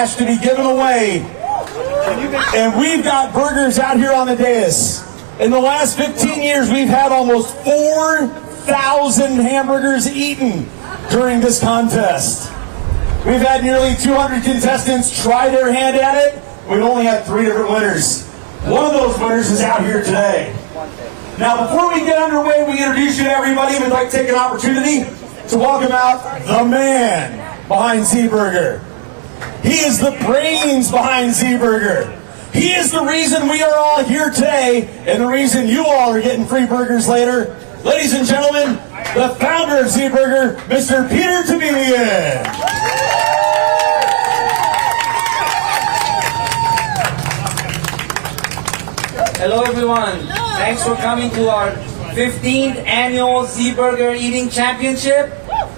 cash to be given away. And we've got burgers out here on the dais. In the last 15 years, we've had almost 4,000 hamburgers eaten during this contest. We've had nearly 200 contestants try their hand at it. We've only had 3 different winners. One of those winners is out here today. Now, before we get underway, we introduce you to everybody. We'd like to take an opportunity to welcome out the man behind Z-Burger. He is the brains behind Z-Burger. He is the reason we are all here today and the reason you all are getting free burgers later. Ladies and gentlemen, the founder of Z-Burger, Mr. Peter Tavilian. Hello everyone. Thanks for coming to our 15th annual Z-Burger Eating Championship.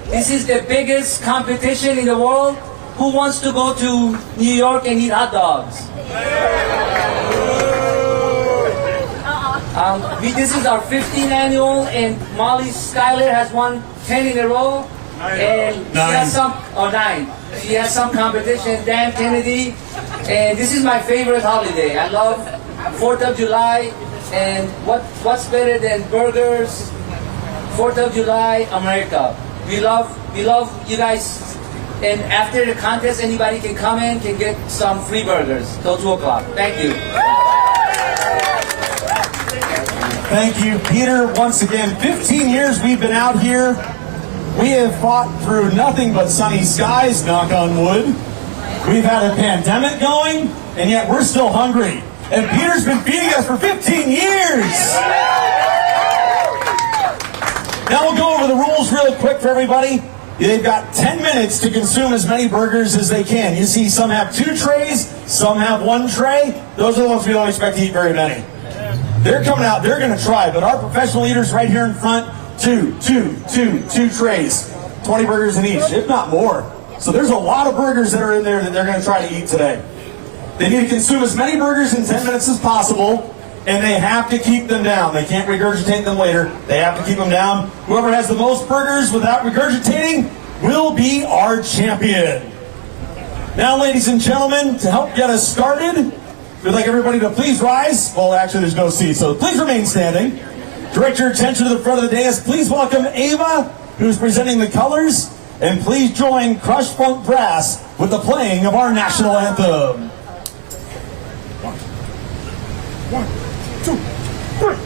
This is the biggest competition in the world. Who wants to go to New York and eat hot dogs? This is our 15th annual, and Molly Schuyler has won 10 in a row. And she has some, or 9. She has some competition. Dan Kennedy, and this is my favorite holiday. I love 4th of July, and what's better than burgers? 4th of July, America. We love you guys. And after the contest, anybody can come in, can get some free burgers till 2 o'clock. Thank you. Thank you, Peter. Once again, 15 years we've been out here. We have fought through nothing but sunny skies, knock on wood. We've had a pandemic going, and yet we're still hungry. And Peter's been feeding us for 15 years. Now we'll go over the rules real quick for everybody. They've got 10 minutes to consume as many burgers as they can. You see some have 2 trays, some have 1 tray. Those are the ones we don't expect to eat very many. They're coming out, they're going to try, but our professional eaters right here in front, 2 trays, 20 burgers in each, if not more. So there's a lot of burgers that are in there that they're going to try to eat today. They need to consume as many burgers in 10 minutes as possible, and they have to keep them down. They can't regurgitate them later. They have to keep them down. Whoever has the most burgers without regurgitating will be our champion. Now, ladies and gentlemen, to help get us started, we'd like everybody to please rise. Well, actually, there's no seats, so please remain standing. Direct your attention to the front of the dais. Please welcome Ava, who's presenting the colors, and please join Crush Funk Brass with the playing of our national anthem. 1, 2, 3.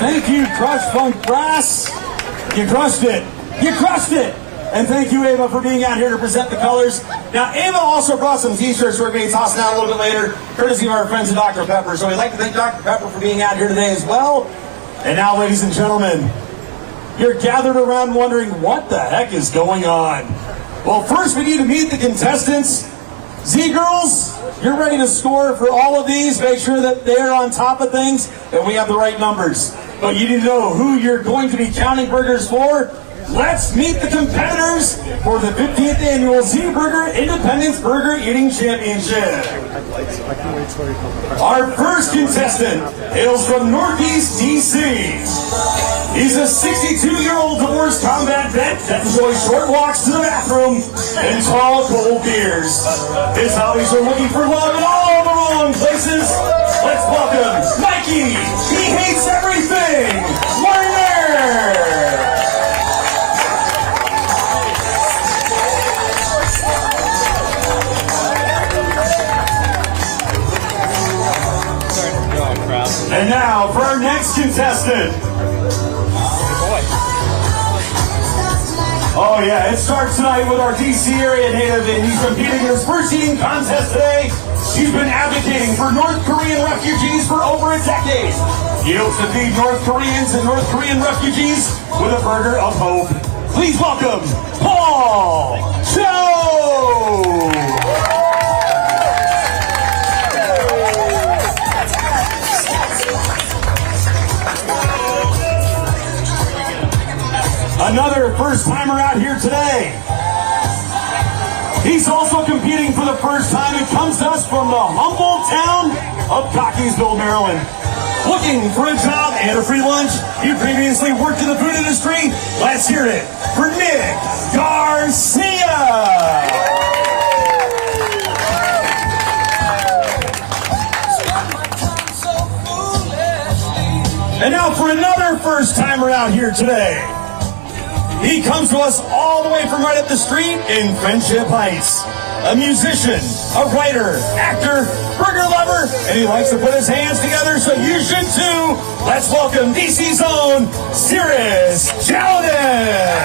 Thank you, Crush Funk Brass. You crushed it. You crushed it. And thank you, Ava, for being out here to present the colors. Now, Ava also brought some t-shirts we're going to be tossing out a little bit later, courtesy of our friends at Dr. Pepper. So we'd like to thank Dr. Pepper for being out here today as well. And now, ladies and gentlemen, you're gathered around wondering what the heck is going on. Well, first we need to meet the contestants. Z-Girls, you're ready to score for all of these. Make sure that they're on top of things and we have the right numbers. But you need to know who you're going to be counting burgers for. Let's meet the competitors for the 15th Annual Z-Burger Independence Burger Eating Championship. Our first contestant hails from Northeast DC. He's a 62-year-old divorced combat vet that enjoys short walks to the bathroom and tall, cold beers. His hobbies are looking for love in all the wrong places. Let's welcome Mikey. He hates everything. Warner. And now for our next contestant. Oh yeah, it starts tonight with our DC area native, and he's competing in his first eating contest today. He's been advocating for North Korean refugees for over a decade. He hopes to feed North Koreans and North Korean refugees with a burger of hope. Please welcome Paul Cho! Another first-timer out here today. He's also competing for the first time and comes to us from the humble town of Cockeysville, Maryland. Looking for a job and a free lunch? He previously worked in the food industry? Let's hear it for Nick Garcia! And now for another first-timer out here today. He comes to us all the way from right up the street in Friendship Heights. A musician, a writer, actor, burger lover, and he likes to put his hands together, so you should too. Let's welcome DC's own Cirrus Jaladen.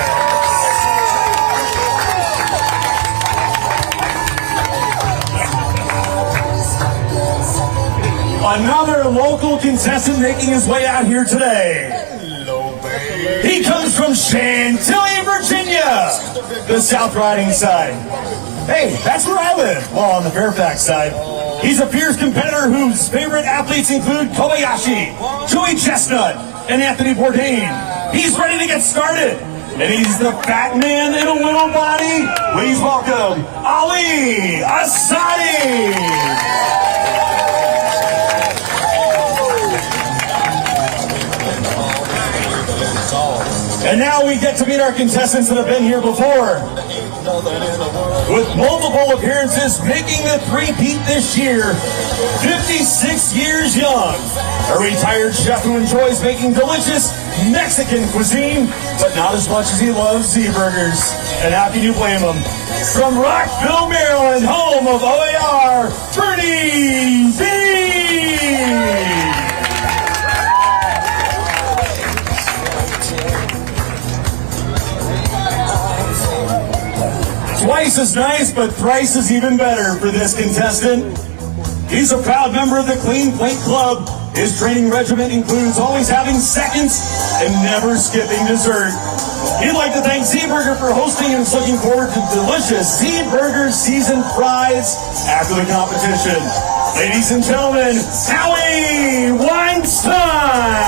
Another local contestant making his way out here today. He comes from Chantilly, Virginia, the South Riding side. Hey, that's where I live, well, on the Fairfax side. He's a fierce competitor whose favorite athletes include Kobayashi, Joey Chestnut, and Anthony Bourdain. He's ready to get started. And he's the fat man in a little body. Please welcome Ali Asadi. And now we get to meet our contestants that have been here before. With multiple appearances making the three-peat this year, 56 years young, a retired chef who enjoys making delicious Mexican cuisine, but not as much as he loves Z-Burgers. And how can you blame him? From Rockville, Maryland, home of OAR, Bernie B. Twice as nice, but thrice as even better for this contestant. He's a proud member of the Clean Plate Club. His training regimen includes always having seconds and never skipping dessert. He'd like to thank Z-Burger for hosting and is looking forward to delicious Z-Burger seasoned fries after the competition. Ladies and gentlemen, Howie Weinstein!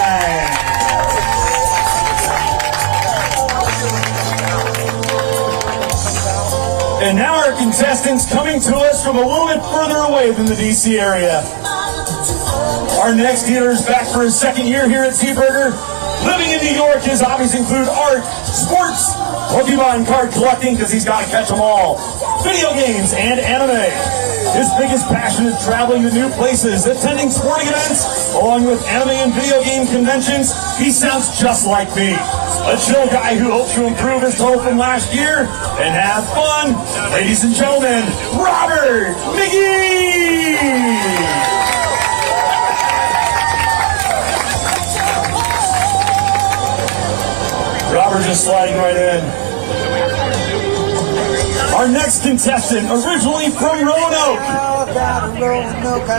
And now our contestants coming to us from a little bit further away than the DC area. Our next eater is back for his second year here at Z-Burger. Living in New York, his hobbies include art, sports, Pokemon card collecting because he's got to catch them all, video games, and anime. His biggest passion is traveling to new places, attending sporting events, along with anime and video game conventions. He sounds just like me. A chill guy who hopes to improve his total from last year and have fun. Ladies and gentlemen, Robert McGee! Robert just sliding right in. Our next contestant, originally from Roanoke,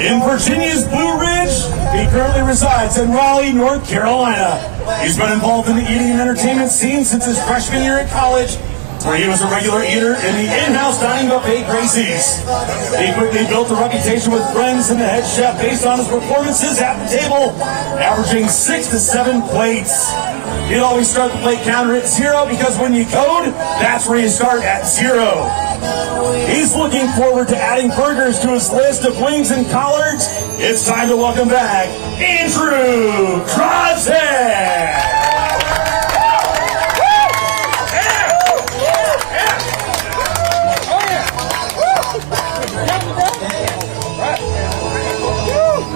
in Virginia's Blue Ridge, he currently resides in Raleigh, North Carolina. He's been involved in the eating and entertainment scene since his freshman year at college, where he was a regular eater in the in-house dining buffet Gracie's. He quickly built a reputation with friends and the head chef based on his performances at the table, averaging 6 to 7 plates. He'd always start the plate counter at 0 because when you code, that's where you start at 0. He's looking forward to adding burgers to his list of wings and collards. It's time to welcome back Andrew Contestant.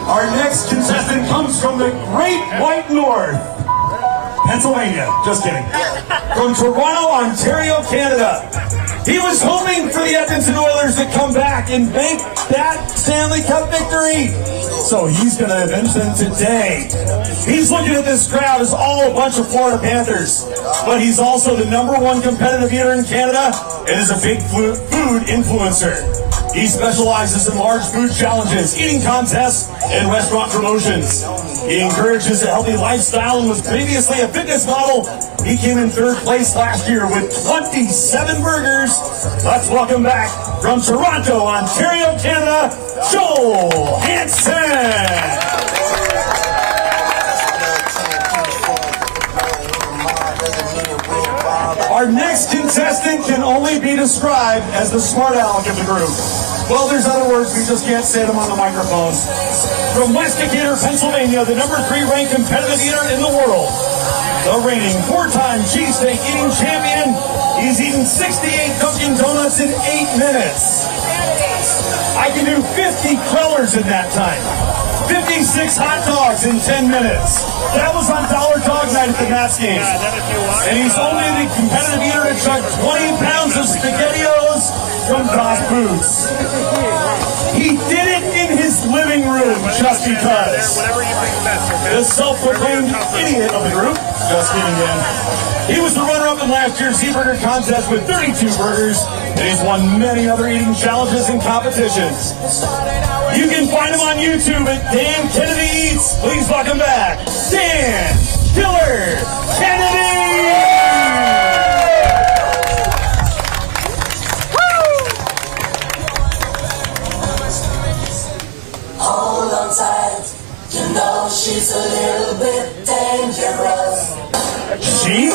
Our next contestant comes from the Great White North, Pennsylvania. Just kidding. From Toronto, Ontario, Canada. He was hoping for the Edmonton Oilers to come back and bank that Stanley Cup victory. So he's going to avenge them today. He's looking at this crowd as all a bunch of Florida Panthers. But he's also the #1 competitive eater in Canada and is a big food influencer. He specializes in large food challenges, eating contests, and restaurant promotions. He encourages a healthy lifestyle and was previously a fitness model. He came in 3rd place last year with 27 burgers. Let's welcome back from Toronto, Ontario, Canada, Joel Hansen. Our next contestant can only be described as the smart aleck of the group. Well, there's other words, we just can't say them on the microphone. From West Decatur, Pennsylvania, the #3 ranked competitive eater in the world. The reigning 4-time cheesesteak eating champion. He's eaten 68 Dunkin' Donuts in 8 minutes. I can do 50 crullers in that time. 56 hot dogs in 10 minutes. That was on Dollar Dog Night at the Mats game. And he's only the competitive eater to chug 20 pounds of SpaghettiOs from Goss Foods. He did it in his living room just because. The self-proclaimed idiot of the group. Just kidding, man. He was the runner-up in last year's Z-Burger contest with 32 burgers, and he's won many other eating challenges and competitions. You can find him on YouTube at Dan Kennedy Eats. Please welcome back Dan Killer Kennedy! Hold on tight, you know she's a little bit dangerous. She?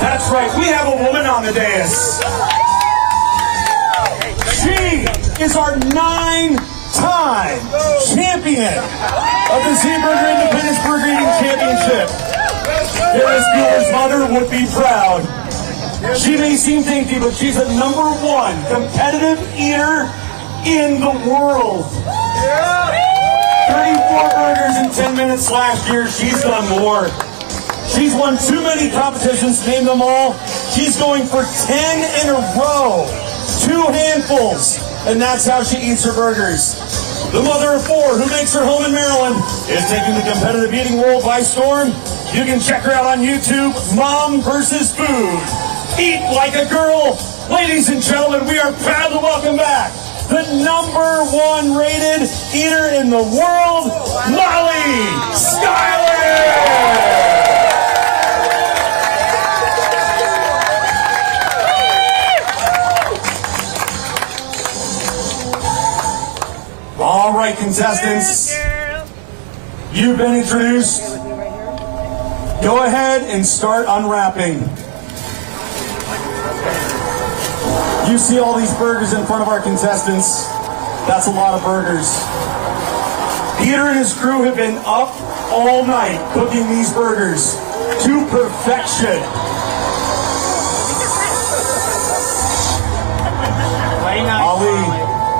That's right, we have a woman on the dais. She is our 9-time champion of the Z-Burger Independence Burger Eating Championship. Dennis Bueller's mother would be proud. She may seem dainty, but she's the #1 competitive eater in the world. 34 burgers in 10 minutes last year. She's done more. She's won too many competitions to name them all. She's going for 10 in a row. 2 handfuls. And that's how she eats her burgers. The mother of 4, who makes her home in Maryland, is taking the competitive eating world by storm. You can check her out on YouTube, Mom vs. Food. Eat like a girl. Ladies and gentlemen, we are proud to welcome back the #1 rated eater in the world, Molly Schuyler! All right, contestants, you've been introduced. Go ahead and start unwrapping. You see all these burgers in front of our contestants. That's a lot of burgers. Peter and his crew have been up all night cooking these burgers to perfection. Ali,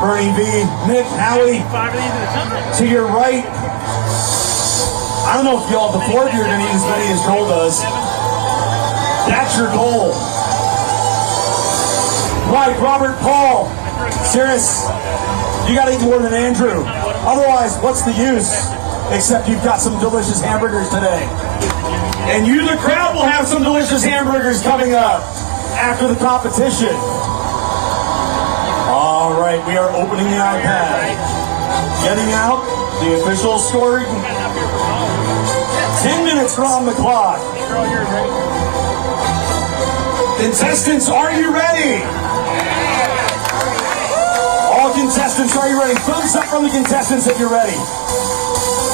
Bernie V, Nick, Howie, to your right. I don't know if y'all, the 4 of you are going to eat as many as Joel does. That's your goal. Right, Robert, Paul, serious, you got to eat more than Andrew. Otherwise, what's the use? Except you've got some delicious hamburgers today. And you, the crowd, will have some delicious hamburgers coming up. after the competition. All right, we are opening the iPad. Getting out the official score. 10 minutes are on the clock. Contestants, are you ready? All contestants, are you ready? Thumbs up from the contestants if you're ready.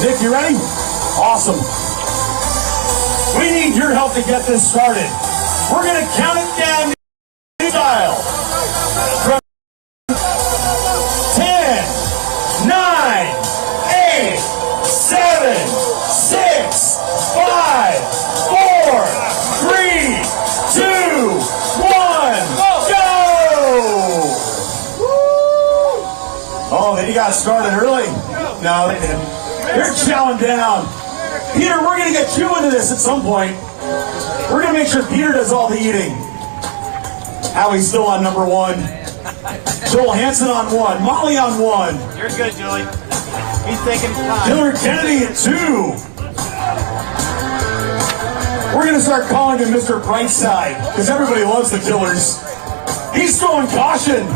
Nick, you ready? Awesome. We need your help to get this started. We're going to count it down in style. From 10, 9, 8, 7, 6, 5, 4, 3, 2, 1, go! Oh, they got started early. No, they didn't. They're chowing down. Peter, we're going to get you into this at some point. We're going to make sure Peter does all the eating. Howie's still on number 1. Joel Hansen on 1. Molly on 1. You're good, Julie. He's taking time. Killer Kennedy at 2. We're going to start calling him Mr. Brightside because everybody loves the Killers. He's throwing caution.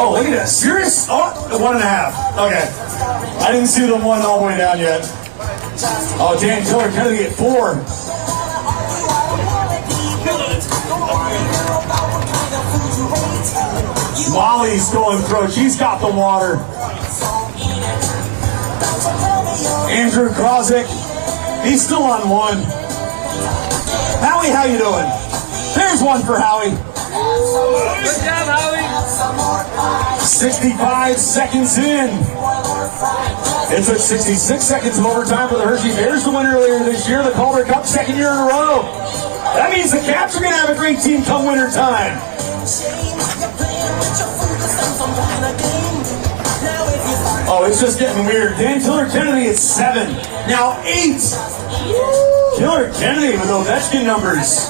Oh, look at that. Serious? Oh, 1.5. Okay. I didn't see the 1 all the way down yet. Oh, Dan Killer Kennedy at 4. Molly's going through. She's got the water. Andrew Krozik, he's still on 1. Howie, how you doing? There's 1 for Howie. Good job, Howie. 65 seconds in. It took 66 seconds of overtime for the Hershey Bears to win earlier this year, the Calder Cup, 2nd year in a row. That means the Caps are going to have a great team come winter time. Oh, it's just getting weird. Dan Killer Kennedy at 7. Now 8. Killer Kennedy with Ovechkin numbers.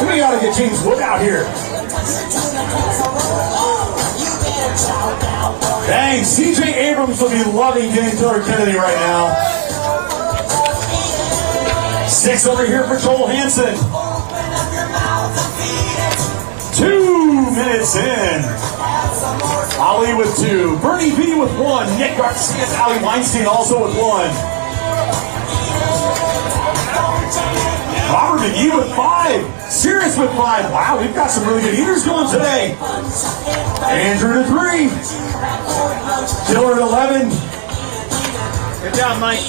We got to get James Wood out here. Dang, CJ Abrams will be loving Dan Killer Kennedy right now. 6 over here for Joel Hansen. 2 minutes in. Ali with 2. Bernie V with 1. Nick Garcia, Ali Weinstein also with 1. Robert McGee with 5. Sirius with 5. Wow, we've got some really good eaters going today. Andrew to 3. Killer at 11. Good job, Mike.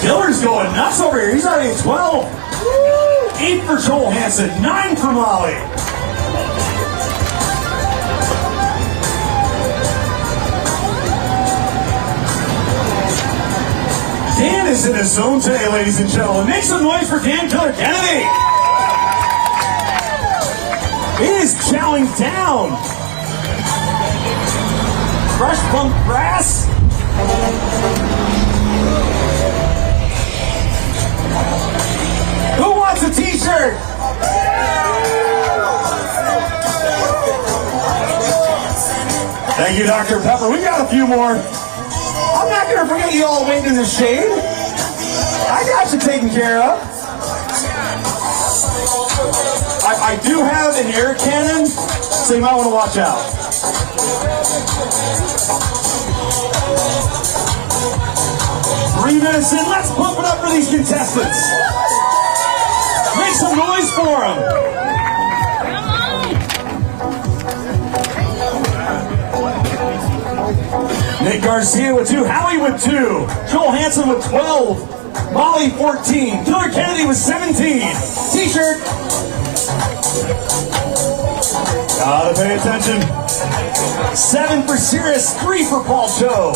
Killer's going nuts over here. He's already at 12. 8 for Joel Hansen. 9 for Molly. Dan is in his zone today, ladies and gentlemen. Make some noise for Dan Killer Kennedy. He is chowing down. Fresh punk grass. Who wants a t-shirt? Thank you, Dr. Pepper. We got a few more. I'm not going to forget you all waiting in the shade. I got you taken care of. I do have an air cannon, so you might want to watch out. Three minutes in, let's pump it up for these contestants. Make some noise for them. Nick Garcia with 2, Howie with 2, Joel Hansen with 12, Molly 14, Killer Kennedy with 17. T-shirt. Gotta pay attention. 7 for Cirrus, 3 for Paul Cho.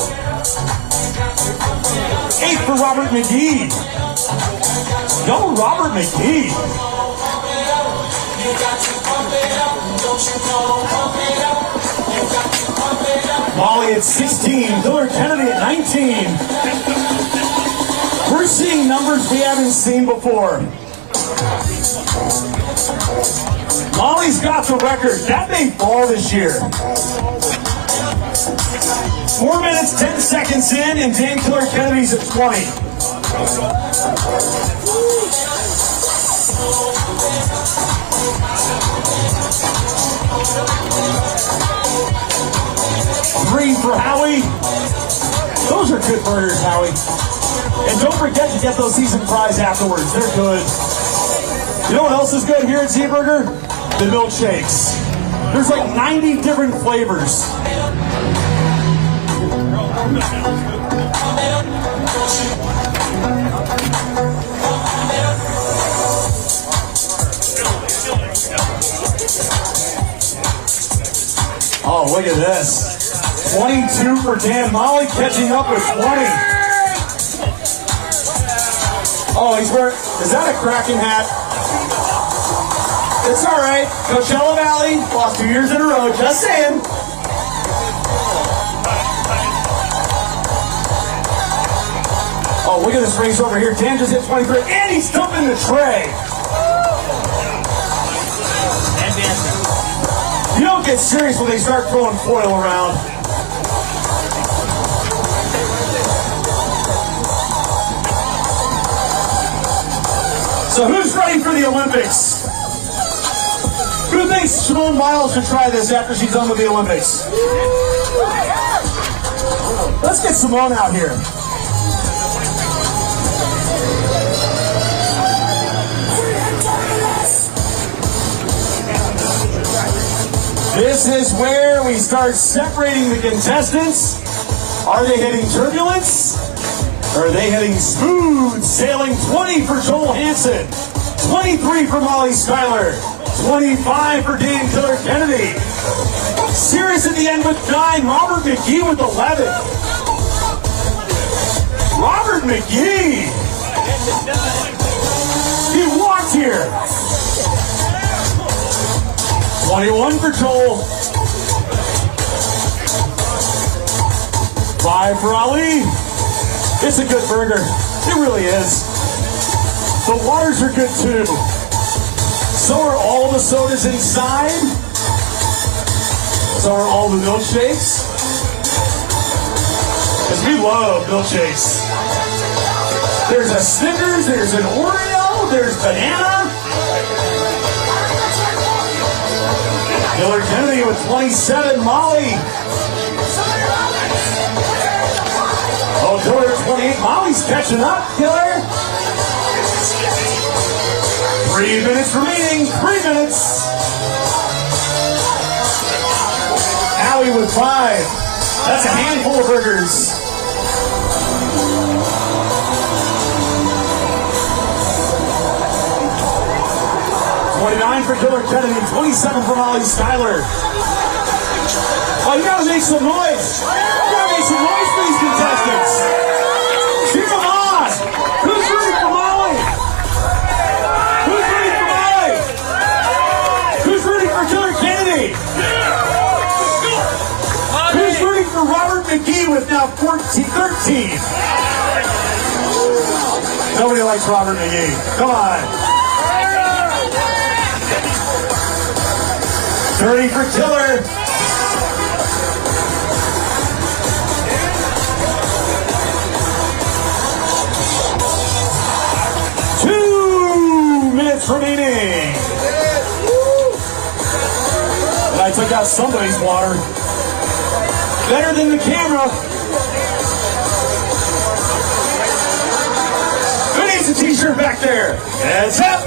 8 for Robert McGee. Go Robert McGee. Molly at 16, Killer Kennedy at 19. We're seeing numbers we haven't seen before. Molly's got the record. That may fall this year. 4 minutes, 10 seconds in, and Dan Killer Kennedy's at 20. Three for Howie. Those are good burgers, Howie. And don't forget to get those seasoned fries afterwards. They're good. You know what else is good here at Z-Burger? The milkshakes. There's like 90 different flavors. Oh, look at this. 22 for Dan. Molly catching up with 20. Oh, he's wearing, is that a Kraken hat? It's all right. Coachella Valley lost 2 years in a row. Just saying. Oh, look at this race over here. Dan just hit 23, and he's dumping the tray. You don't get serious when they start throwing foil around. So who's ready for the Olympics? Who thinks Simone Biles should try this after she's done with the Olympics? Let's get Simone out here. This is where we start separating the contestants. Are they hitting turbulence? Or are they hitting smooth sailing? 20 for Joel Hansen, 23 for Molly Schuyler, 25 for Dan Killer Kennedy. Serious at the end with 9. Robert McGee with 11. Robert McGee. He walked here. 21 for Joel. 5 for Ali. It's a good burger. It really is. The waters are good too. So are all the sodas inside. So are all the milkshakes. Because we love milkshakes. There's a Snickers, there's an Oreo, there's banana. Killer Kennedy with 27, Molly. Oh, Killer 28, Molly's catching up, Killer. 3 minutes remaining, 3 minutes. Howie with 5. That's a handful of burgers. For Killer Kennedy, 27 for Molly Schuyler. Oh, you gotta make some noise. You gotta make some noise for these contestants. Cheer them on. Who's rooting for Molly? Who's rooting for Molly? Who's rooting for Killer Kennedy? Who's rooting for Robert McGee with now 13? Nobody likes Robert McGee. Come on. 30 for Killer. Remaining. And I took out somebody's water. Better than the camera. Who needs a t-shirt back there? Heads up.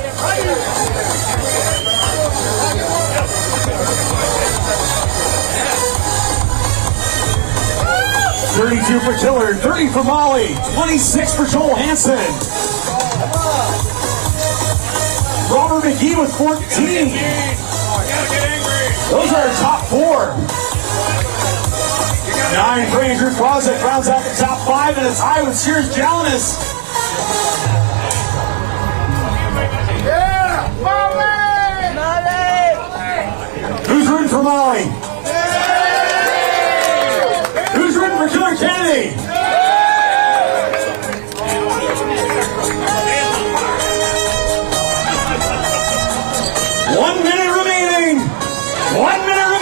32 for Killer, 30 for Molly, 26 for Joel Hansen. Robert McGee with 14. Those are our top 4. 9 for Andrew Crosett rounds out the top 5, and it's high with Sears Jalinas. Yeah, Molly! Who's rooting for Molly? Who's rooting for Killer Kennedy?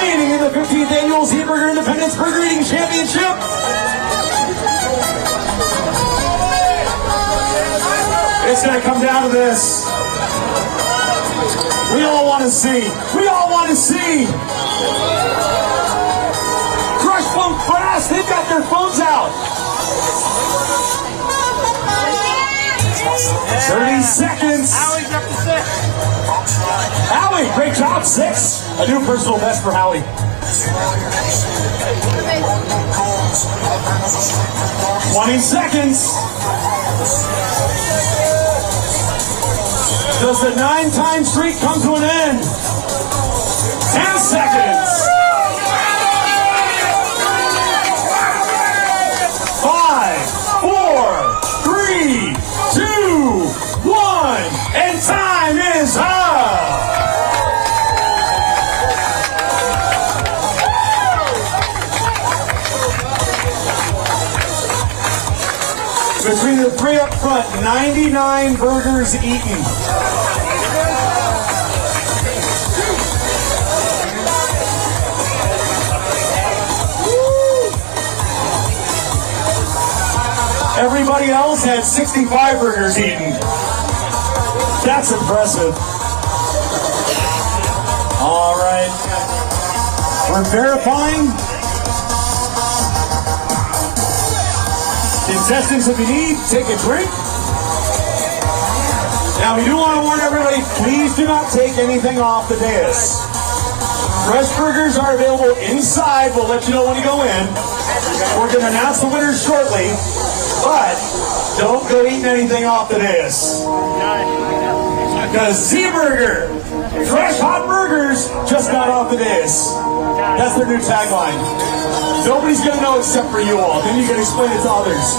In the 15th Annual Z-Burger Independence Burger Eating Championship. It's going to come down to this. We all want to see. We all want to see. Crush Funk Brass, they've got their phones out. 30 seconds. Howie's up to 6. Howie, great job. 6. A new personal best for Howie. 20 seconds. Does the 9-time streak come to an end? 10 seconds. 5, 4, 3, 2, 1, and time is up. Between the three up front, 99 burgers eaten. Everybody else had 65 burgers eaten. That's impressive. All right. We're verifying. Contestants, if you need, take a drink. Now, we do want to warn everybody, please do not take anything off the dais. Fresh burgers are available inside. We'll let you know when you go in. We're going to announce the winners shortly, but don't go eating anything off the dais. Because Z-Burger, fresh hot burgers, just got off the dais. That's their new tagline. Nobody's going to know except for you all. Then you can explain it to others.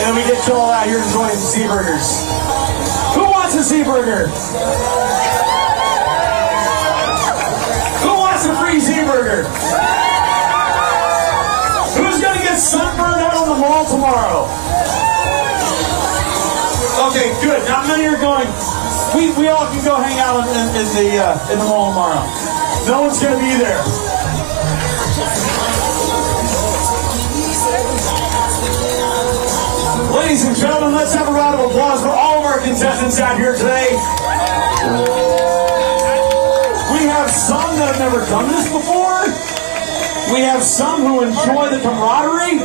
And then we get you all out here enjoying Z-Burgers. Who wants a Z-Burger? Who wants a free Z-Burger? Who's going to get sunburned out on the mall tomorrow? Okay, good. Not many are going. We all can go hang out in the mall tomorrow. No one's going to be there. Ladies and gentlemen, let's have a round of applause for all of our contestants out here today. We have some that have never done this before. We have some who enjoy the camaraderie.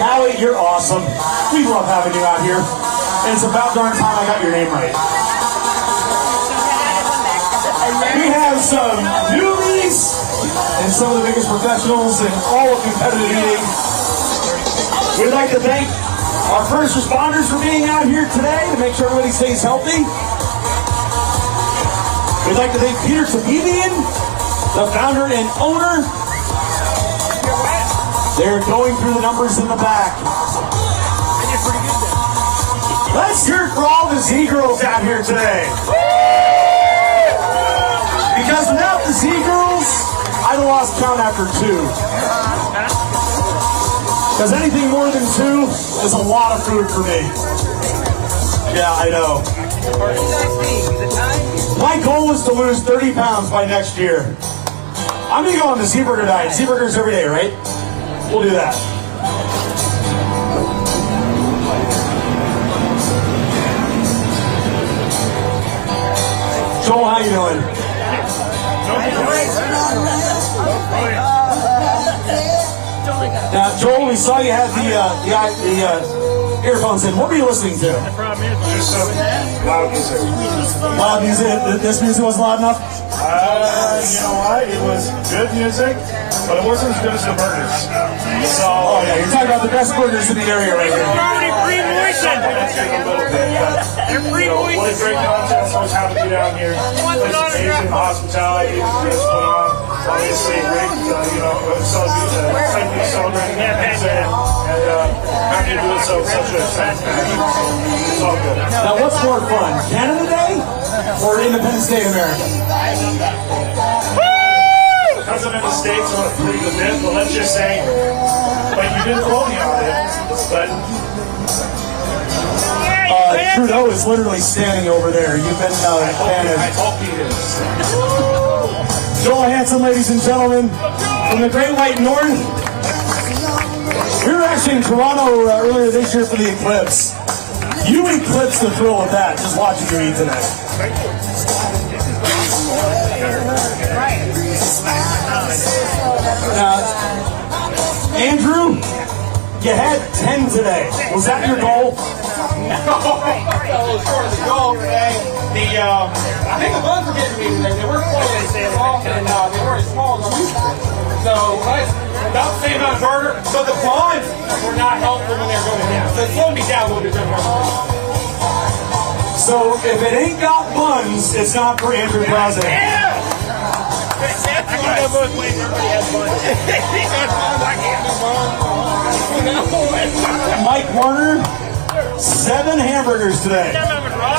Howie, you're awesome. We love having you out here. And it's about darn time I got your name right. We have some newbies and some of the biggest professionals in all of competitive eating. We'd like to thank our first responders for being out here today to make sure everybody stays healthy. We'd like to thank Peter Sabivian, the founder and owner. They're going through the numbers in the back. Let's hear it for all the Z-Girls out here today. Because without the Z-Girls, I'd have lost count after 2. Because anything more than 2 is a lot of food for me. Yeah, I know. My goal is to lose 30 pounds by next year. I'm going to go on the Z-Burger diet. Z-Burgers every day, right? We'll do that. Joel, how you doing? Now, Joel, we saw you had the earphones in. What were you listening to? The problem is there's some loud music. Loud music? This music wasn't loud enough? You know what? It was good music, but it wasn't as good as the burgers. So, Oh, yeah, you're talking about the best burgers in the area right here. What a great contest I was happy to be down here. It's amazing hospitality. It's put on. Obviously, great, celebrating Independence Day. And happy to do it so such a fantastic. It's all good. Now, what's more fun, Canada Day or Independence Day in America? Because I'm in the States, I'm going to plead the bit, but let's just say, like, you didn't quote me on it, but Trudeau is literally standing over there. You've been I banned. hope he is. Joel Hanson, ladies and gentlemen, from the Great White North. We were actually in Toronto earlier this year for the Eclipse. You eclipsed the thrill with that, just watching you eat today. Andrew, you had 10 today. Was that your goal? That was sort of the goal today. I think the buns were getting me today. They weren't quite as soft and they weren't as small as I'm used to. So, about the same amount of burger, but the buns were not helpful when they were going down. So it slowed me down a little bit. So if it ain't got buns, it's not for Andrew Crosby. Yeah! I can go both ways. Everybody has buns. He got buns. I can't do buns. Mike Warner, 7 hamburgers today.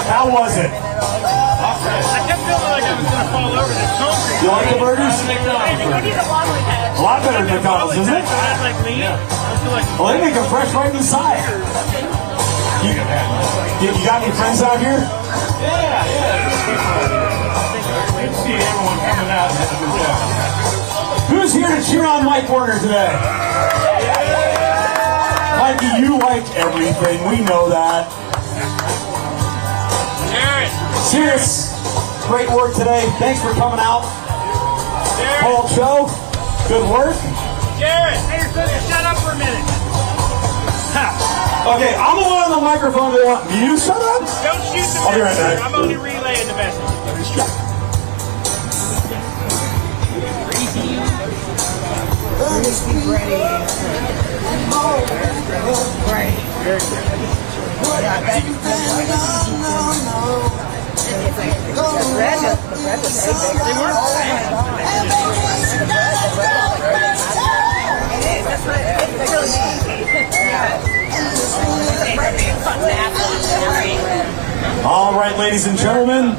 How was it? I kept feeling like I was going to fall over this concrete. You like the burgers? A lot better than McDonald's, isn't it? Well, they make them fresh right inside. You got any friends out here? Yeah. Good to see everyone coming out. Who's here to cheer on Mike Warner today? Mikey, you like everything. We know that. Cheers. Great work today. Thanks for coming out. Paul Cho, good work. Jared, hey, you're supposed to shut up for a minute. Okay, I'm the one on the microphone that want you to shut up. Don't shoot the I'll be right message. back. I'm only relaying the message. All right, ladies and gentlemen.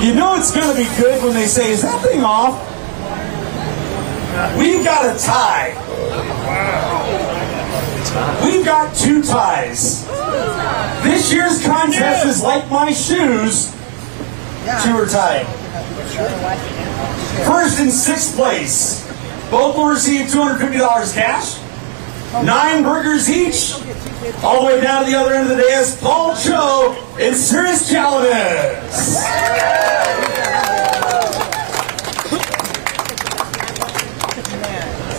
You know it's going to be good when they say, is that thing off? We've got a tie. We've got 2 ties. This year's contest is like my shoes. 2 are tied. First and 6th place. Both will receive $250 cash. 9 burgers each. All the way down to the other end of the dais, Paul Cho and Serious Chalabis.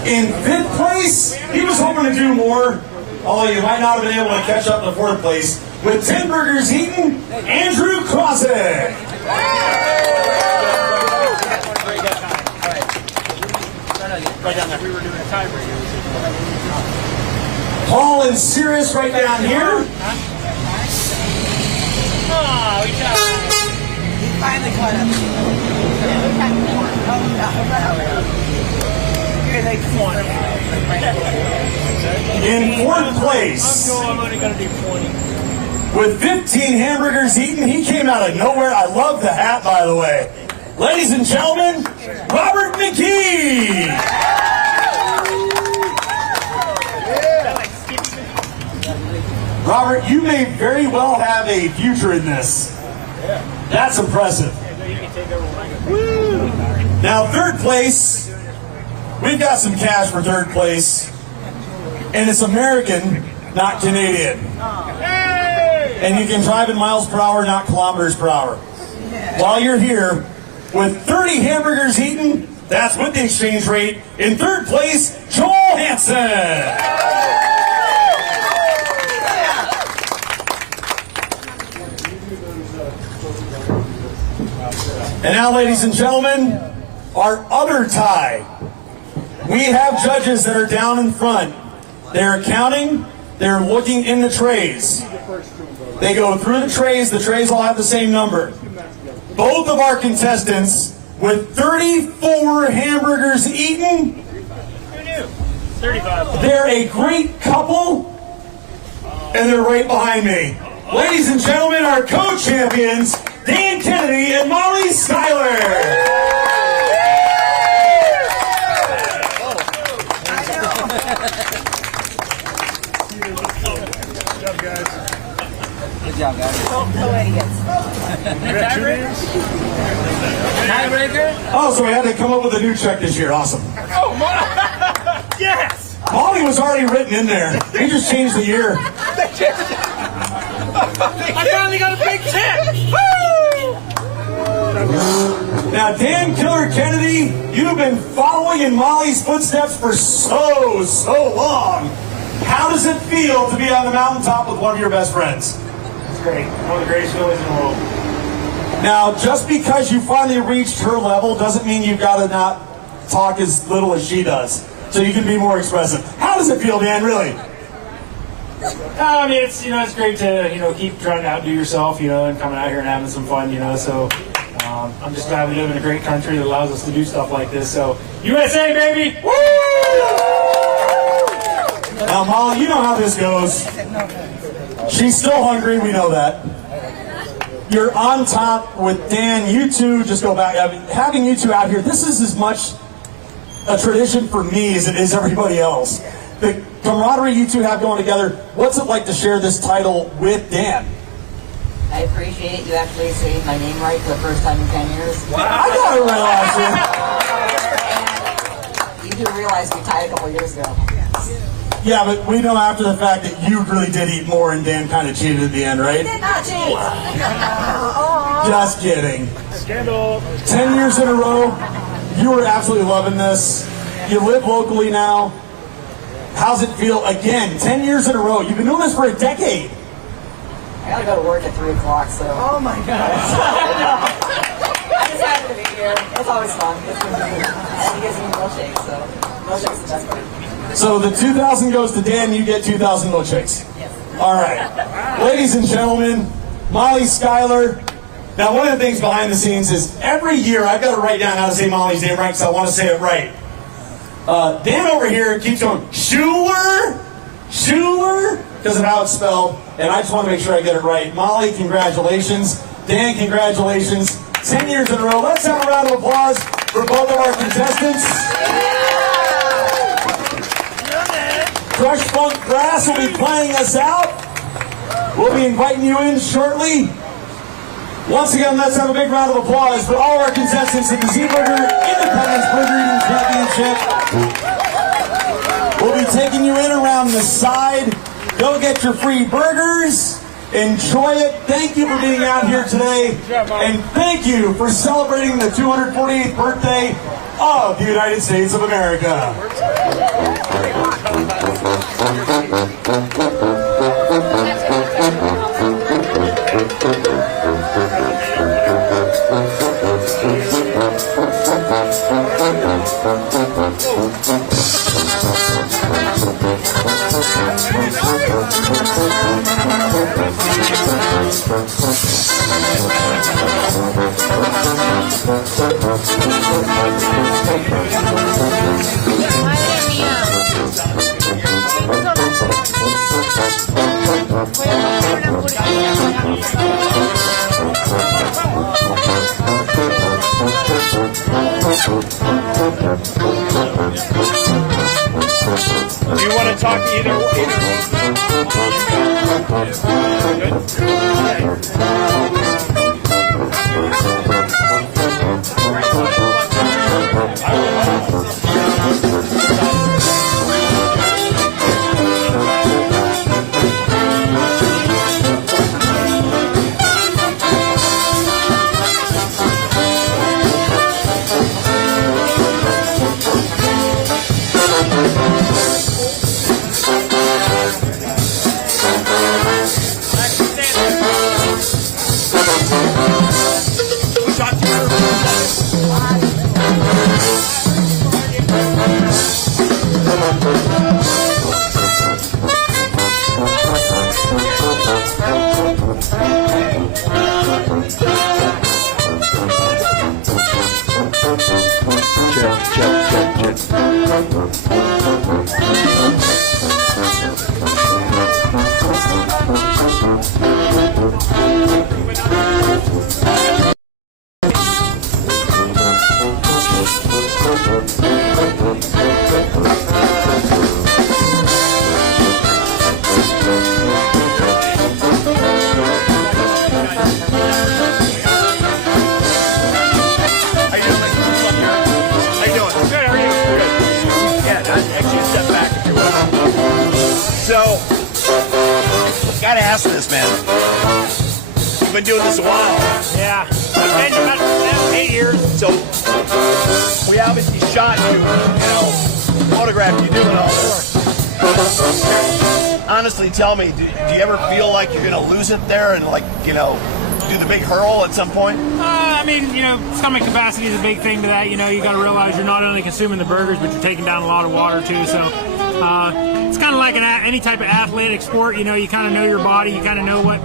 In 5th place, he was hoping to do more, although you might not have been able to catch up to 4th place. With 10 burgers eaten, Andrew Crosby. Paul and Sirius right down here. Oh, we got it. He finally caught up. In 4th place, I'm only going to do 20. with 15 hamburgers eaten, he came out of nowhere. I love the hat, by the way. Ladies and gentlemen, Robert McKee. Robert, you may very well have a future in this. That's impressive. Now, 3rd place, we've got some cash for 3rd place, and it's American, not Canadian. And you can drive in miles per hour, not kilometers per hour. While you're here, with 30 hamburgers eaten, that's with the exchange rate. In 3rd place, Joel Hansen. And now, ladies and gentlemen, our other tie. We have judges that are down in front. They're counting, they're looking in the trays. They go through the trays all have the same number. Both of our contestants, with 34 hamburgers eaten, 35. they're a great couple, and they're right behind me. Ladies and gentlemen, our co-champions, Dan Kennedy and Molly Schuyler. Good job, guys. Tiebreaker? Oh, so we had to come up with a new check this year. Awesome. Yes! Molly was already written in there. He just changed the year. I finally got a big tip! Now, Dan Killer Kennedy, you've been following in Molly's footsteps for so long. How does it feel to be on the mountaintop with one of your best friends? It's great. One of the greatest feelings in the world. Now, just because you finally reached her level doesn't mean you've got to not talk as little as she does. So you can be more expressive. How does it feel, Dan, really? I mean, it's it's great to keep trying to outdo yourself, and coming out here and having some fun, So I'm just glad we live in a great country that allows us to do stuff like this. So USA, baby! Woo! Now, Molly, you know how this goes. She's still hungry. We know that. You're on top with Dan. You two just go back. I mean, having you two out here, this is as much a tradition for me as it is everybody else. The camaraderie you two have going together, what's it like to share this title with Dan? I appreciate you actually saying my name right for the first time in 10 years. I got it right last You do realize we tied a couple years ago. year. Yeah, but we know after the fact that you really did eat more and Dan kind of cheated at the end, right? Did not cheat. Just kidding. Scandal! 10 years in a row, you were absolutely loving this. You live locally now. How's it feel? Again, 10 years in a row. You've been doing this for a decade. I gotta go to work at 3 o'clock, so. Oh my gosh. I'm just happy to be here. It's always fun. It's been good. And he gives me milkshakes, so milkshakes the best part. So the 2,000 goes to Dan, you get 2,000 milkshakes. Yes. All right. Ladies and gentlemen, Molly Schuyler. Now, one of the things behind the scenes is every year I've got to write down how to say Molly's name right because I want to say it right. Dan over here keeps going, Schuler, because of how it's spelled, and I just want to make sure I get it right. Molly, congratulations. Dan, congratulations. 10 years in a row. Let's have a round of applause for both of our contestants. Crush Funk Brass will be playing us out. We'll be inviting you in shortly. Once again, let's have a big round of applause for all our contestants at the Z-Burger Independence Burger Eating Championship. We'll be taking you in around the side. Go get your free burgers. Enjoy it. Thank you for being out here today. And thank you for celebrating the 248th birthday of the United States of America. Do you want to talk to either fast in this, man. You've been doing this a while. Yeah, I've been about 8 years. So we obviously shot you, photographed you doing all this. Honestly, tell me, do you ever feel like you're gonna lose it there and do the big hurl at some point? I mean, stomach capacity is a big thing to that. You got to realize you're not only consuming the burgers, but you're taking down a lot of water too. So it's kind of like any type of athletic sport. You kind of know your body. You kind of know what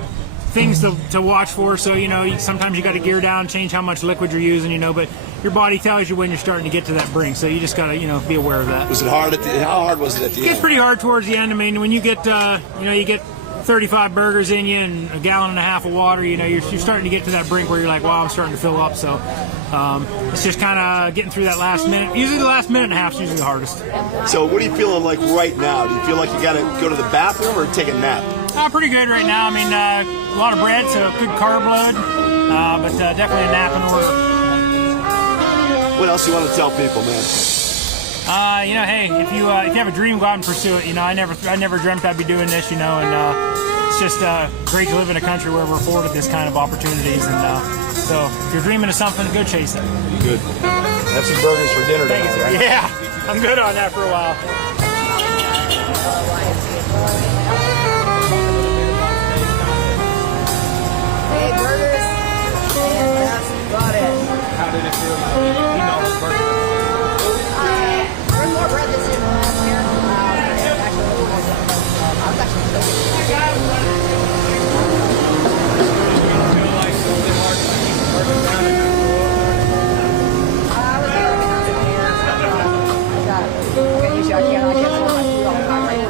things to watch for. So sometimes you got to gear down, change how much liquid you're using. But your body tells you when you're starting to get to that brink. So you just got to be aware of that. Was it hard how hard was it at the end? It gets pretty hard towards the end. I mean, when you get you get 35 burgers in you and 1.5 gallons of water, you're starting to get to that brink where you're like, wow, I'm starting to fill up. So it's just kind of getting through that last minute. Usually the last minute and a half is usually the hardest. So what are you feeling like right now? Do you feel like you got to go to the bathroom or take a nap? Pretty good right now. I mean, a lot of bread, so good carb load, but definitely a nap in order. What else you want to tell people, man? Hey, if you have a dream, go out and pursue it. I never dreamt I'd be doing this. And it's just great to live in a country where we're afforded this kind of opportunities. And so, if you're dreaming of something, go chase it. Good. Have some burgers for dinner tonight, right? Yeah, I'm good on that for a while. Hey, burgers. And that's about it. How did it feel? There's more bread this year than last year. I was actually I can't hold my food all the time right now.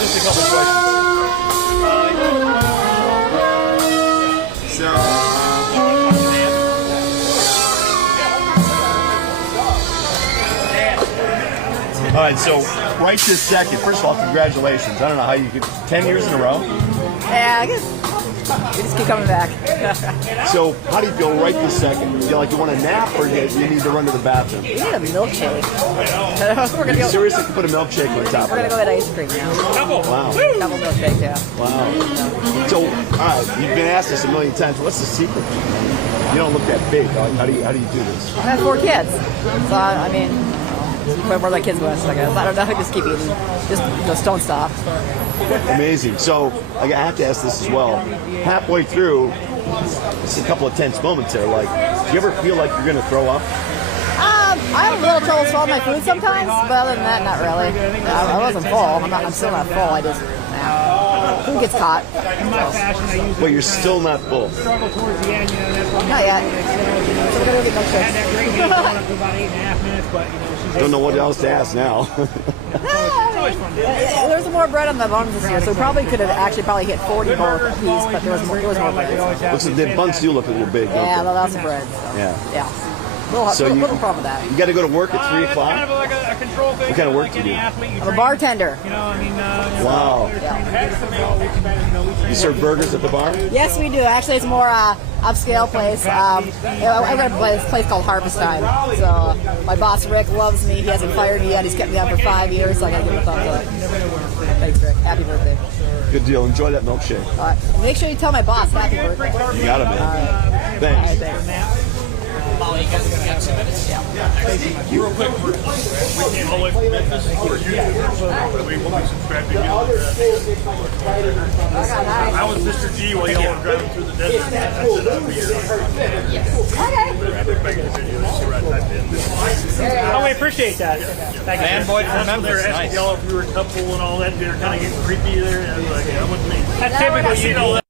Just a couple questions. All right, so right this second, first of all, congratulations. I don't know how you could, 10 years in a row? Yeah, I guess we just keep coming back. So how do you feel right this second? Do you feel like you want a nap or do you need to run to the bathroom? We need a milkshake. We're gonna go. Seriously, you put a milkshake on top We're of gonna it. go get ice cream now. Wow. Double milkshake, yeah. Wow. So, all right, you've been asked this a million times. What's the secret? You don't look that big. How do you do this? I have 4 kids, so I mean, where my kids went, I guess. I don't know. Just keep eating. Just don't stop. Amazing. So I have to ask this as well. Halfway through, it's a couple of tense moments there. Like, do you ever feel like you're going to throw up? I have a little trouble swallowing my food sometimes, but other than that, not really. I wasn't full. I'm still not full. I just food gets caught. Well, you're still not full. Not yet. So we're gonna go get milkshakes. Don't know what else to ask now. There's more bread on the buns this year, so we probably could have probably hit 40 both a piece, but there was more bread. Looks like the buns do look a little big. Yeah, lots of bread. So. Yeah. Yeah. So Little problem with that. You got to go to work at 3 o'clock? Kind of like a control thing. What kind of work do you do? I'm a bartender. Wow. You serve burgers at the bar? Yes, we do. Actually, it's more upscale place. I run a place called Harvest Time. So my boss Rick loves me. He hasn't fired me yet. He's kept me on for 5 years, so I got to give him a thumbs up. Thanks, Rick. Happy birthday. Good deal. Enjoy that milkshake. All right. Make sure you tell my boss happy birthday. You got it, man. All right. Thanks. All right, thanks. Molly, you guys got 2 minutes? Yeah. Real quick, we came all the way from Memphis for YouTubers, so we will be subscribed to you. I was Mr. G while y'all were driving through the desert. I said I'd be here. Oh, we appreciate that. Thank you. Fanboy from Memphis, nice. Y'all if we were a couple and all that, they were kind of getting creepy there. I was like, yeah, with me. That's typical.